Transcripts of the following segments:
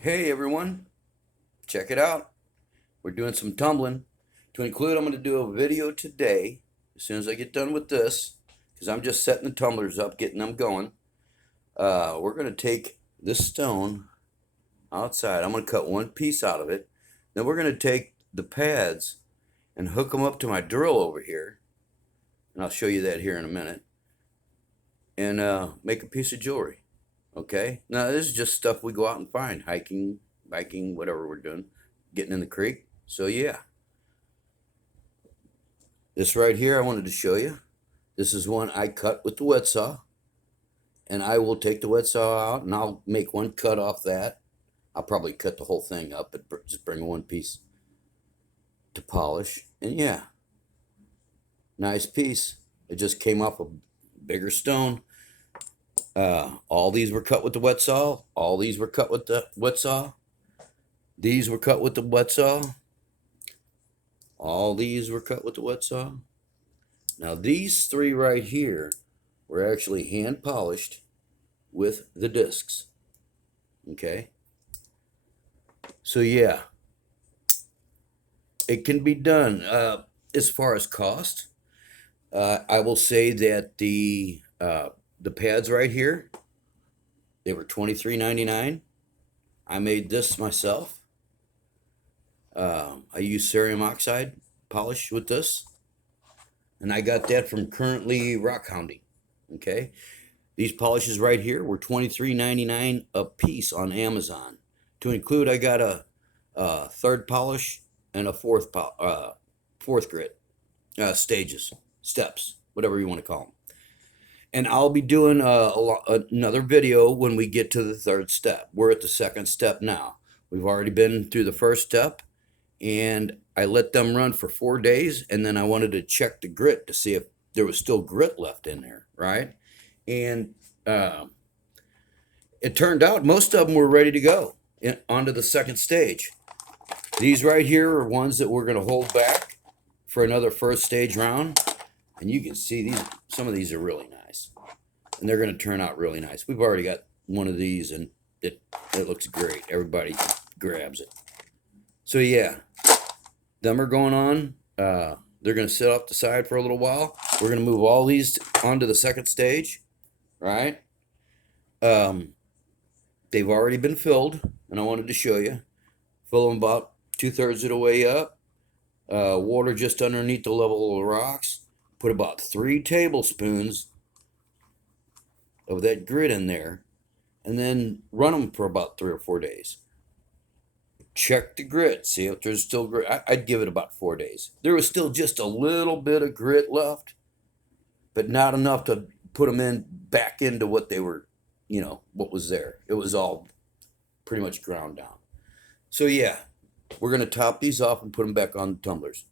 Hey everyone, check it out. We're doing some tumbling. To include, I'm going to do a video today as soon as I get done with this because I'm just setting the tumblers up, getting them going. We're going to take this stone outside. I'm going to cut one piece out of it. Then we're going to take the pads and hook them up to my drill over here. And I'll show you that here in a minute. And make a piece of jewelry. Okay? Now, this is just stuff we go out and find, hiking, biking, whatever we're doing, getting in the creek. So, yeah. This right here, I wanted to show you. This is one I cut with the wet saw. And I will take the wet saw out and I'll make one cut off that. I'll probably cut the whole thing up, but just bring one piece to polish. And yeah, nice piece. It just came off a bigger stone. All these were cut with the wet saw. All these were cut with the wet saw. These were cut with the wet saw. All these were cut with the wet saw. Now these three right here were actually hand polished with the discs. Okay. So yeah, it can be done. As far as cost, I will say that the pads right here, they were $23.99. I made this myself. I used cerium oxide polish with this, and I got that from Currently Rock Hounding. Okay, these polishes right here were $23.99 a piece on Amazon. To include, I got a third polish and a fourth grit, stages, steps, whatever you want to call them. And I'll be doing another video when we get to the third step. We're at the second step now. We've already been through the first step, and I let them run for 4 days, and then I wanted to check the grit to see if there was still grit left in there, right? And it turned out most of them were ready to go onto the second stage. These right here are ones that we're going to hold back for another first stage round. And you can see these, some of these are really nice. And they're going to turn out really nice. We've already got one of these and it looks great. Everybody grabs it. So yeah, them are going on. They're going to sit off the side for a little while. We're going to move all these onto the second stage, right? They've already been filled, and I wanted to show you. Fill them about 2/3 of the way up. Water just underneath the level of the rocks. Put about 3 tablespoons of that grit in there, and then run them for about 3 or 4 days. Check the grit, see if there's still grit. I'd give it about 4 days. There was still just a little bit of grit left, but not enough to put them in back into what they were, what was there. It was all pretty much ground down. So yeah, we're going to top these off and put them back on the tumblers.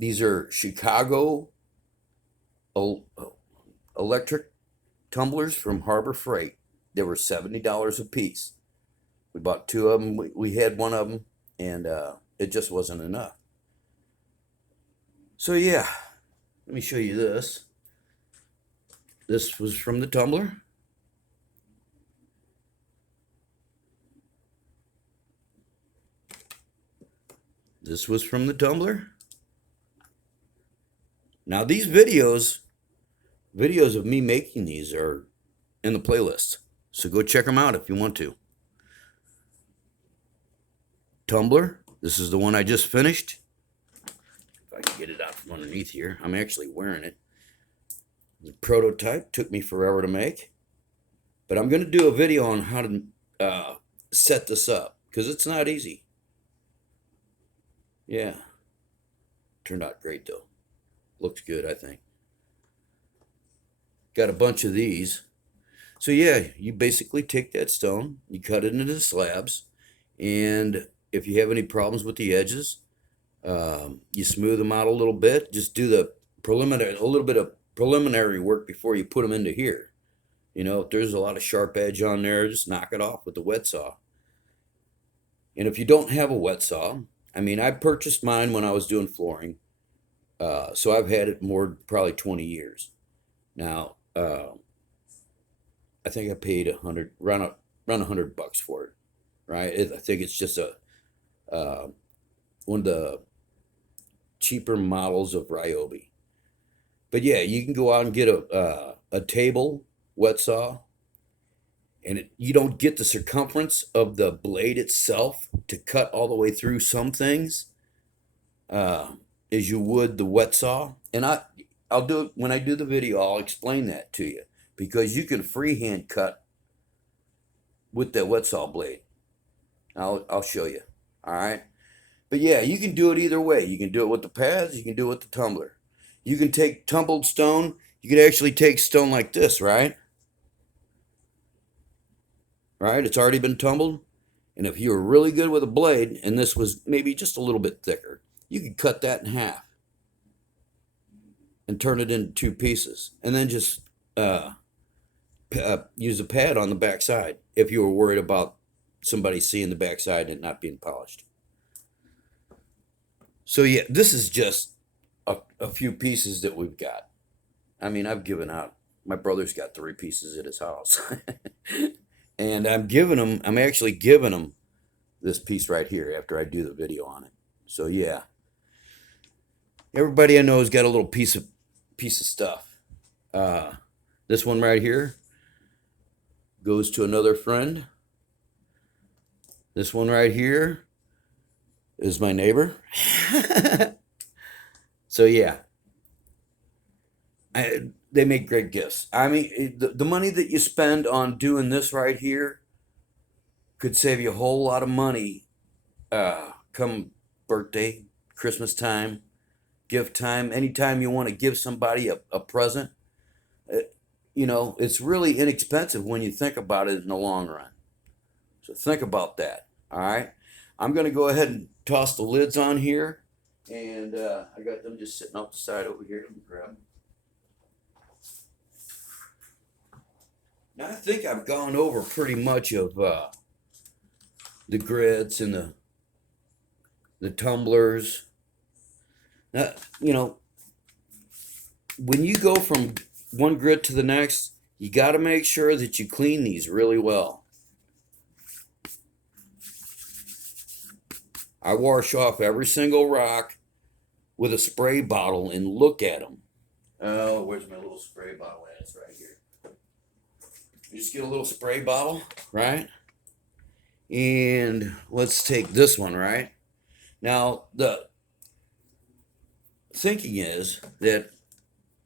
These are Chicago electric tumblers from Harbor Freight. They were $70 a piece. We bought 2 of them. We had one of them, and it just wasn't enough. So yeah, let me show you this. This was from the tumbler. This was from the tumbler. Now these videos of me making these are in the playlist. So go check them out if you want to. Tumbler. This is the one I just finished. If I can get it out from underneath here. I'm actually wearing it. The prototype took me forever to make. But I'm going to do a video on how to set this up, because it's not easy. Yeah. Turned out great though. Looks good, I think. Got a bunch of these. So yeah, you basically take that stone, you cut it into slabs, and if you have any problems with the edges, you smooth them out a little bit. Just do a little bit of preliminary work before you put them into here. If there's a lot of sharp edge on there, just knock it off with the wet saw. And if you don't have a wet saw, I purchased mine when I was doing flooring, so I've had it probably 20 years. Now, I think I paid around $100 for it. right? I think it's just uh, one of the cheaper models of Ryobi. But yeah, you can go out and get a table wet saw, and you don't get the circumference of the blade itself to cut all the way through some things uh, as you would the wet saw. And I'll do it when I do the video. I'll explain that to you because you can freehand cut with that wet saw blade. I'll show you. All right. But yeah, you can do it either way. You can do it with the pads. You can do it with the tumbler. You can take tumbled stone. You can actually take stone like this, right? Right? It's already been tumbled. And if you were really good with a blade, and this was maybe just a little bit thicker, you could cut that in half and turn it into two pieces. And then just use a pad on the backside if you were worried about somebody seeing the backside and not being polished. So yeah, this is just a few pieces that we've got. I mean, I've given out. My brother's got 3 pieces at his house. And I'm actually giving him this piece right here after I do the video on it. So yeah, everybody I know has got a little piece of stuff. This one right here goes to another friend. This one right here is my neighbor. So yeah, they make great gifts. I mean, the money that you spend on doing this right here could save you a whole lot of money come birthday, Christmas time, gift time, anytime you want to give somebody a present. You know, it's really inexpensive when you think about it in the long run. So think about that. All right. I'm going to go ahead and toss the lids on here. And I got them just sitting off the side over here. Let me grab them. Now I think I've gone over pretty much of the grids and the tumblers. Now, you know, when you go from one grid to the next, you got to make sure that you clean these really well. I wash off every single rock with a spray bottle and look at them. Oh, where's my little spray bottle at? It's right here. You just get a little spray bottle, right? And let's take this one, right? Now, the thinking is that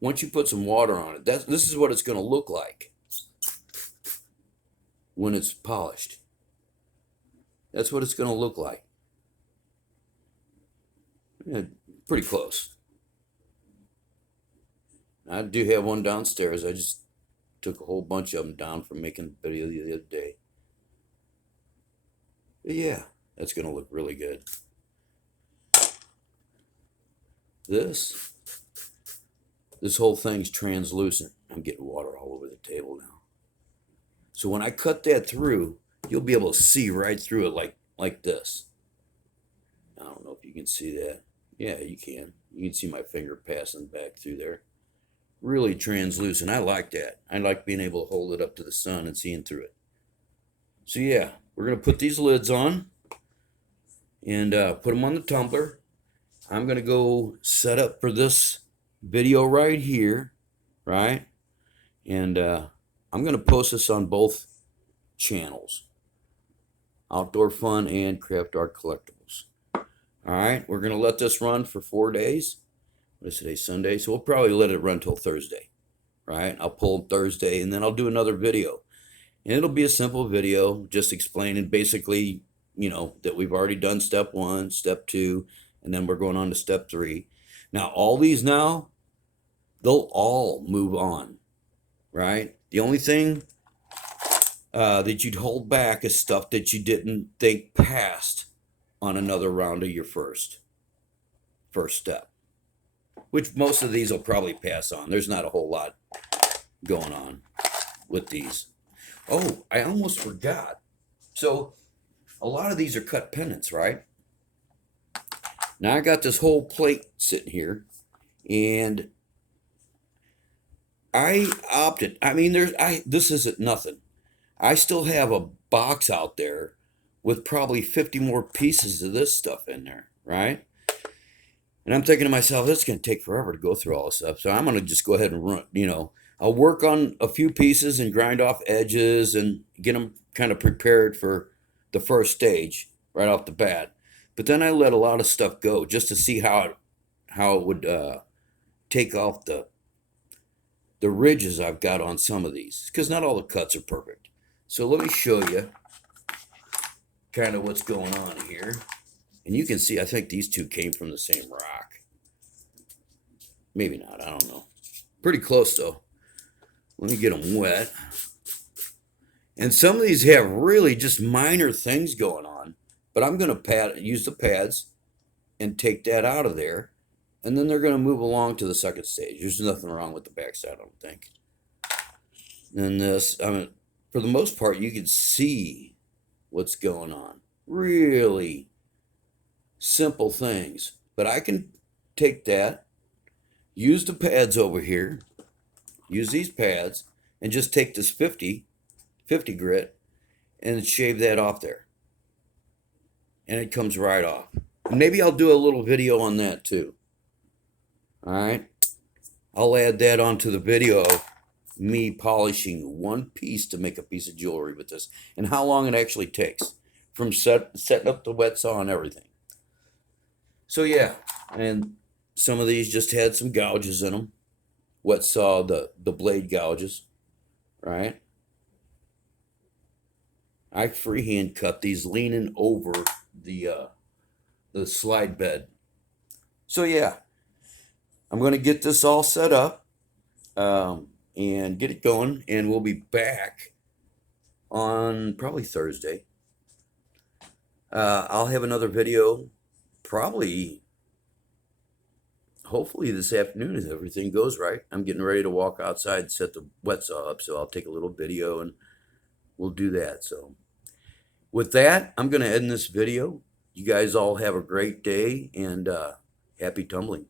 once you put some water on it, this is what it's going to look like when it's polished. That's what it's going to look like. Yeah, pretty close. I do have one downstairs. I just took a whole bunch of them down from making the video the other day. But yeah, that's going to look really good. This whole thing's translucent. I'm getting water all over the table now. So when I cut that through, you'll be able to see right through it like this. I don't know if you can see that. Yeah, you can. You can see my finger passing back through there. Really translucent. I like that. I like being able to hold it up to the sun and seeing through it. So yeah, we're going to put these lids on and put them on the tumbler. I'm going to go set up for this video right here, right? And I'm going to post this on both channels, Outdoor Fun and Craft Art Collectibles. All right, we're going to let this run for 4 days. What is today? Sunday. So we'll probably let it run till Thursday, right? I'll pull Thursday and then I'll do another video. And it'll be a simple video just explaining basically, you know, that we've already done step 1, step 2, and then we're going on to step 3. Now, all these now, they'll all move on, right? The only thing that you'd hold back is stuff that you didn't think passed on another round of your first step, which most of these will probably pass on. There's not a whole lot going on with these. Oh, I almost forgot. So a lot of these are cut pennants, right? Now I got this whole plate sitting here, and I opted. I mean, this isn't nothing. I still have a box out there with probably 50 more pieces of this stuff in there, right? And I'm thinking to myself, this is going to take forever to go through all this stuff. So I'm going to just go ahead and run, I'll work on a few pieces and grind off edges and get them kind of prepared for the first stage right off the bat. But then I let a lot of stuff go just to see how it would take off the ridges I've got on some of these, because not all the cuts are perfect. So let me show you kind of what's going on here. And you can see, I think these two came from the same rock. Maybe not, I don't know. Pretty close though. Let me get them wet. And some of these have really just minor things going on, but I'm going to use the pads and take that out of there. And then they're going to move along to the second stage. There's nothing wrong with the backside, I don't think. And this, I mean, for the most part, you can see what's going on. Really simple things. But I can take that, use the pads over here, use these pads, and just take this 50 grit and shave that off there. And it comes right off. And maybe I'll do a little video on that too. All right. I'll add that onto the video of me polishing one piece to make a piece of jewelry with this, and how long it actually takes from setting up the wet saw and everything. So yeah, and some of these just had some gouges in them. Wet saw the blade gouges, right? I freehand cut these leaning over the slide bed. So yeah, I'm going to get this all set up and get it going, and we'll be back on probably Thursday. I'll have another video hopefully this afternoon if everything goes right. I'm getting ready to walk outside and set the wet saw up, so I'll take a little video and we'll do that. So with that, I'm going to end this video. You guys all have a great day, and happy tumbling.